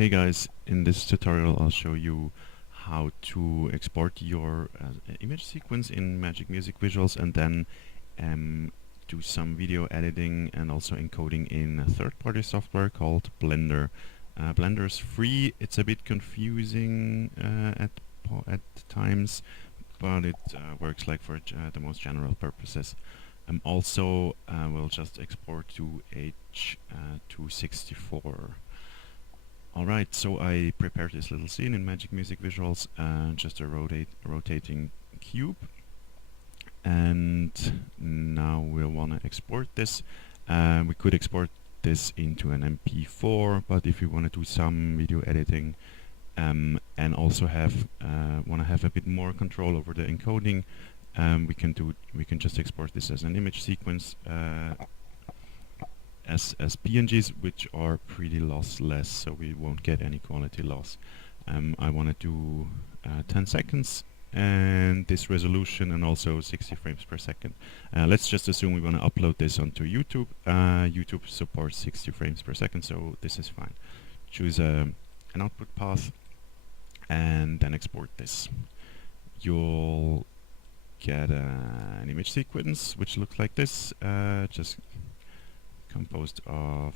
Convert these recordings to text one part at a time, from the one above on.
Hey guys, in this tutorial I'll show you how to export your image sequence in magicmusicvisuals and then do some video editing and also encoding in a third-party software called Blender. Blender is free. It's a bit confusing at times, but it works like for the most general purposes. Also, we'll just export to H.264. Alright, so I prepared this little scene in magicmusicvisuals, just a rotating cube, and now we'll want to export this. We could export this into an MP4, but if you want to do some video editing and also want to have a bit more control over the encoding, we can just export this as an image sequence as PNGs, which are pretty lossless, so we won't get any quality loss. I want to do 10 seconds and this resolution and also 60 frames per second. Let's just assume we want to upload this onto YouTube. YouTube supports 60 frames per second, so this is fine. Choose an output path and then export this. You'll get an image sequence which looks like this, just composed of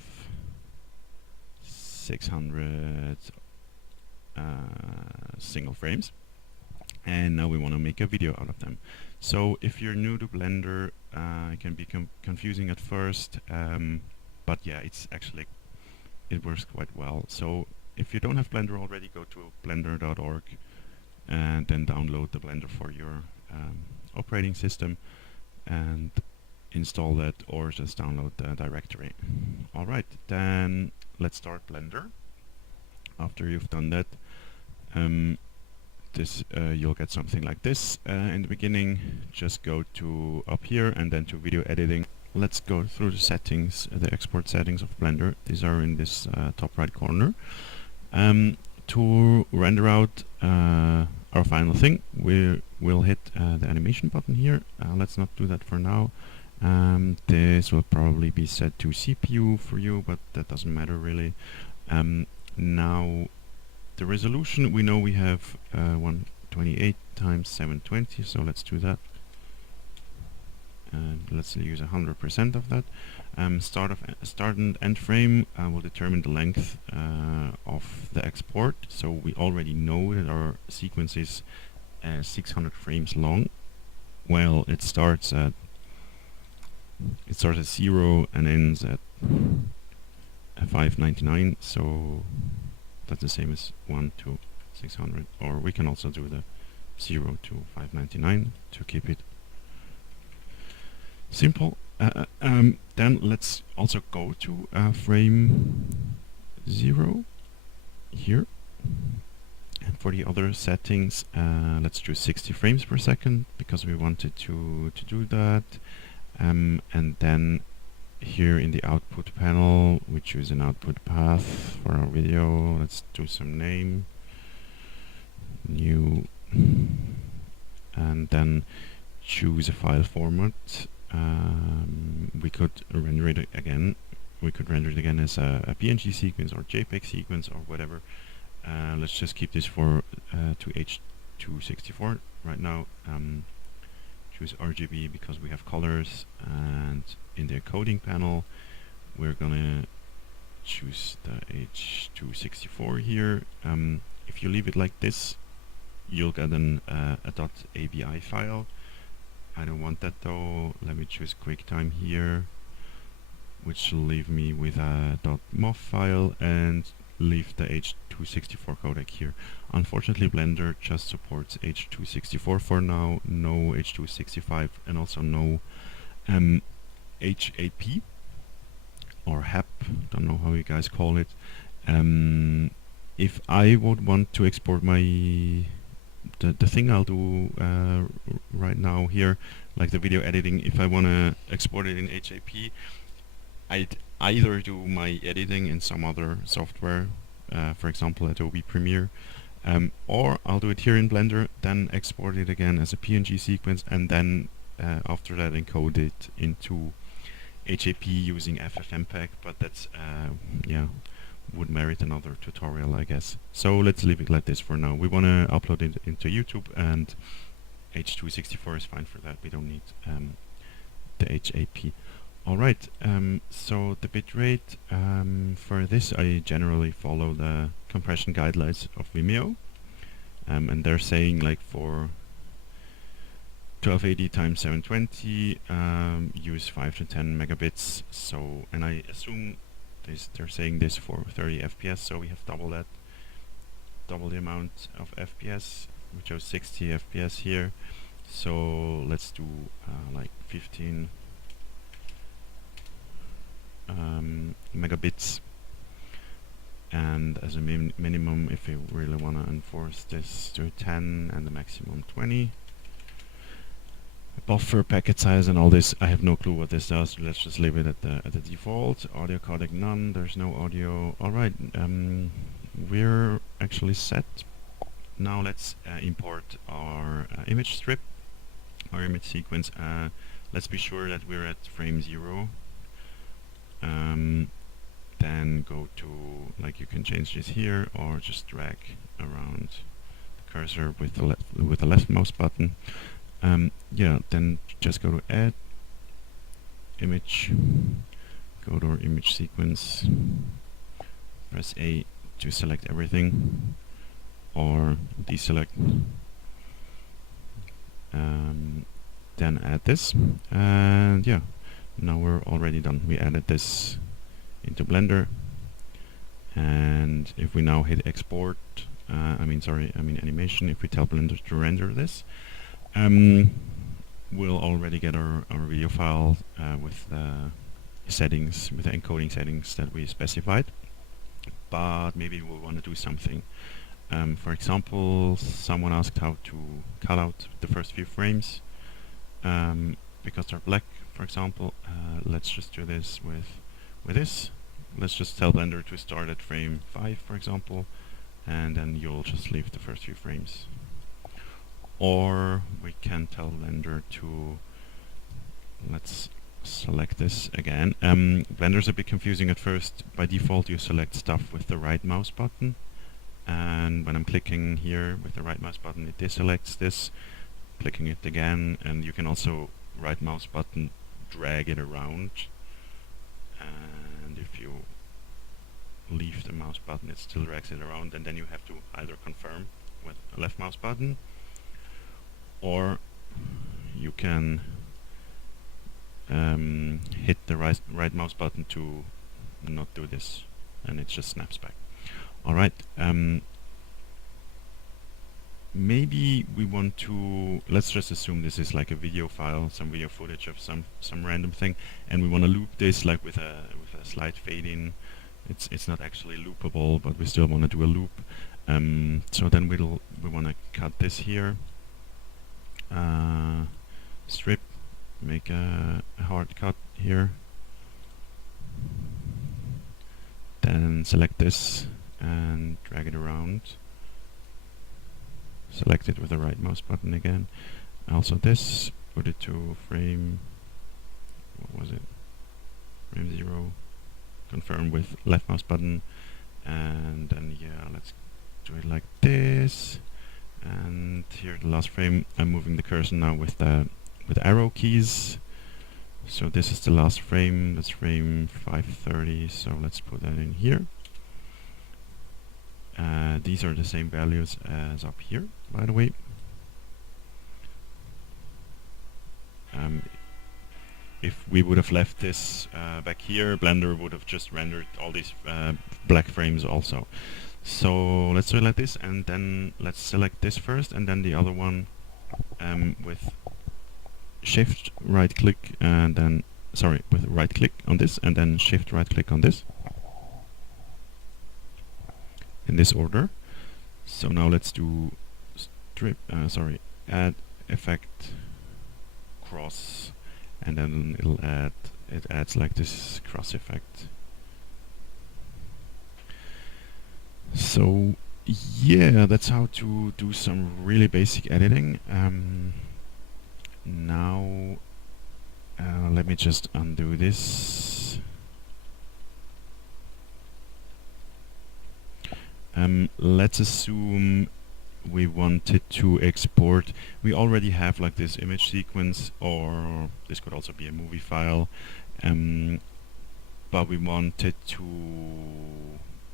600 single frames, and now we want to make a video out of them. So if you're new to Blender, it can be confusing at first, but yeah, it works quite well. So if you don't have Blender already, go to blender.org and then download the Blender for your operating system and install that, or just download the directory. Alright, then let's start Blender. After you've done that, you'll get something like this. In the beginning, just go to up here and then to video editing. Let's go through the settings, the export settings of Blender. These are in this top right corner. To render out our final thing, we'll hit the animation button here. Let's not do that for now. This will probably be set to CPU for you, but that doesn't matter really. Now the resolution, we know we have 128 times 720, so let's do that. Let's use 100% of that. Start and end frame will determine the length of the export. So we already know that our sequence is 600 frames long. Well, it starts at 0 and ends at 599, so that's the same as 1 to 600, or we can also do the 0 to 599 to keep it simple. Then let's also go to frame 0 here, and for the other settings, let's choose 60 frames per second because we wanted to do that. And then here in the output panel, we choose an output path for our video. Let's do some name, new, and then choose a file format. We could render it again. We could render it again as a PNG sequence or JPEG sequence or whatever. Let's just keep this for to H.264 right now. Choose RGB because we have colors, and in the encoding panel we're gonna choose the H.264 here. If you leave it like this, you'll get a .avi file. I don't want that though. Let me choose QuickTime here, which will leave me with a .mov file, and leave the H.264 codec here. Unfortunately, Blender just supports H.264 for now, no H.265, and also no HAP or HAP, don't know how you guys call it. If I would want to export the thing I'll do right now here, like the video editing, if I want to export it in HAP, I'd either do my editing in some other software, for example Adobe Premiere, or I'll do it here in Blender, then export it again as a PNG sequence, and then after that encode it into HAP using FFmpeg, but that's yeah, would merit another tutorial, I guess. So let's leave it like this for now. We want to upload it into YouTube, and H.264 is fine for that. We don't need the HAP. Alright, so the bitrate, for this I generally follow the compression guidelines of Vimeo, and they're saying like for 1280 times 720 use 5 to 10 megabits. So, and I assume they're saying this for 30 FPS, so we have double that, double the amount of FPS. We chose 60 FPS here, so let's do like 15 megabits, and as a minimum, if you really want to enforce this, to 10, and the maximum 20. Buffer, packet size, and all this, I have no clue what this does. Let's just leave it at the default. Audio codec none, there's no audio. Alright, we're actually set. Now let's import our image strip, our image sequence. Let's be sure that we're at frame 0. Then go to, like, you can change this here, or just drag around the cursor with the left mouse button. Yeah, then just go to Add, Image, go to our image sequence, press A to select everything, or deselect. Then add this, and yeah, now we're already done. We added this into Blender, and if we now hit export, I mean animation, if we tell Blender to render this, we'll already get our video file with the settings, with the encoding settings that we specified. But maybe we'll want to do something. For example, someone asked how to cut out the first few frames because they're black, for example. Let's just do this with this. Let's just tell Blender to start at frame 5, for example, and then you'll just leave the first few frames. Or we can tell Blender to, let's select this again. Blender's a bit confusing at first. By default you select stuff with the right mouse button, and when I'm clicking here with the right mouse button it deselects this, clicking it again, and you can also right mouse button drag it around, and if you leave the mouse button it still drags it around, and then you have to either confirm with the left mouse button, or you can hit the right mouse button to not do this, and it just snaps back. Alright, maybe we want to, let's just assume this is like a video file, some video footage of some random thing, and we want to loop this like with a slight fade in. It's not actually loopable, but we still want to do a loop. So then we want to cut this here, strip, make a hard cut here, then select this and drag it around, select it with the right mouse button again, also this, put it to frame, what was it, frame 0, confirm with left mouse button, and then yeah, let's do it like this. And here the last frame, I'm moving the cursor now with arrow keys. So this is the last frame, that's frame 530, so let's put that in here. These are the same values as up here, by the way. If we would have left this back here, Blender would have just rendered all these black frames also. So let's do it like this, and then let's select this first, and then the other one with shift right click, and then, sorry, with right click on this, and then shift right click on this, in this order. So now let's do strip, add effect cross, and then it adds like this cross effect. So yeah, that's how to do some really basic editing. Now let me just undo this. Let's assume we wanted to export. We already have like this image sequence, or this could also be a movie file, but we wanted to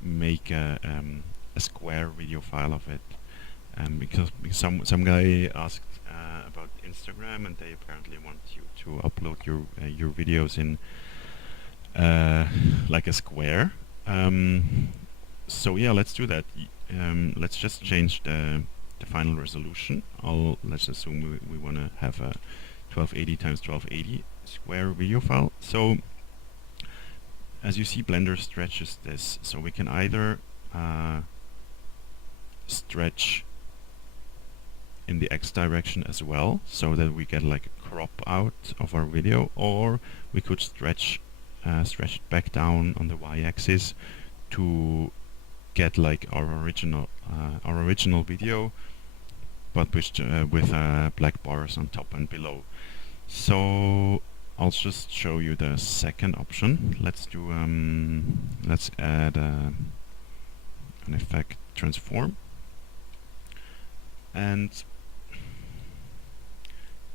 make a square video file of it, because some guy asked about Instagram, and they apparently want you to upload your videos in like a square. So yeah, let's do that. Let's just change the final resolution. Let's assume we want to have a 1280 times 1280 square video file. So as you see, Blender stretches this, so we can either stretch in the X direction as well, so that we get like a crop out of our video, or we could stretch it back down on the Y-axis to get like our original video, but with black bars on top and below. So I'll just show you the second option. Let's do let's add an effect transform, and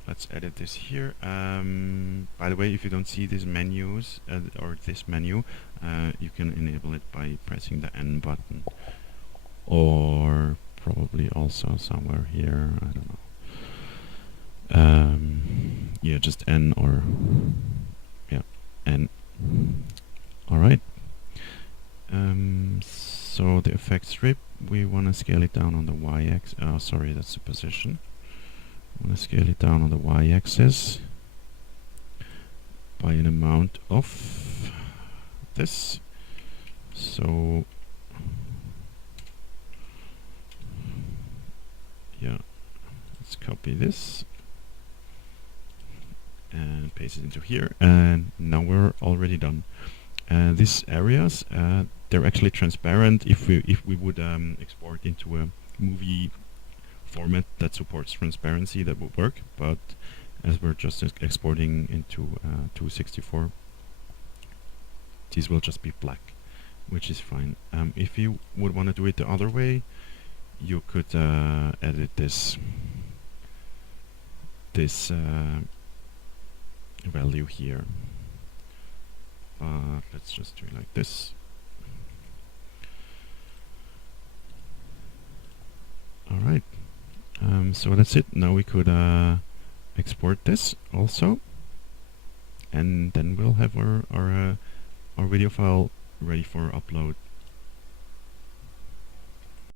let's edit this here. By the way, if you don't see these menus or this menu, you can enable it by pressing the N button, or probably also somewhere here, I don't know. Yeah, just N, or yeah, N. Alright. So the effect strip, we want to scale it down on the Y-axis. Oh, sorry, that's the position. I want to scale it down on the Y-axis by an amount of this. So yeah, let's copy this and paste it into here, and now we're already done. These areas, they're actually transparent. If we would export into a movie format that supports transparency, that would work, but as we're just exporting into 264, these will just be black, which is fine. If you would want to do it the other way, you could edit this value here. Let's just do it like this. Alright, so that's it. Now we could export this also, and then we'll have our video file ready for upload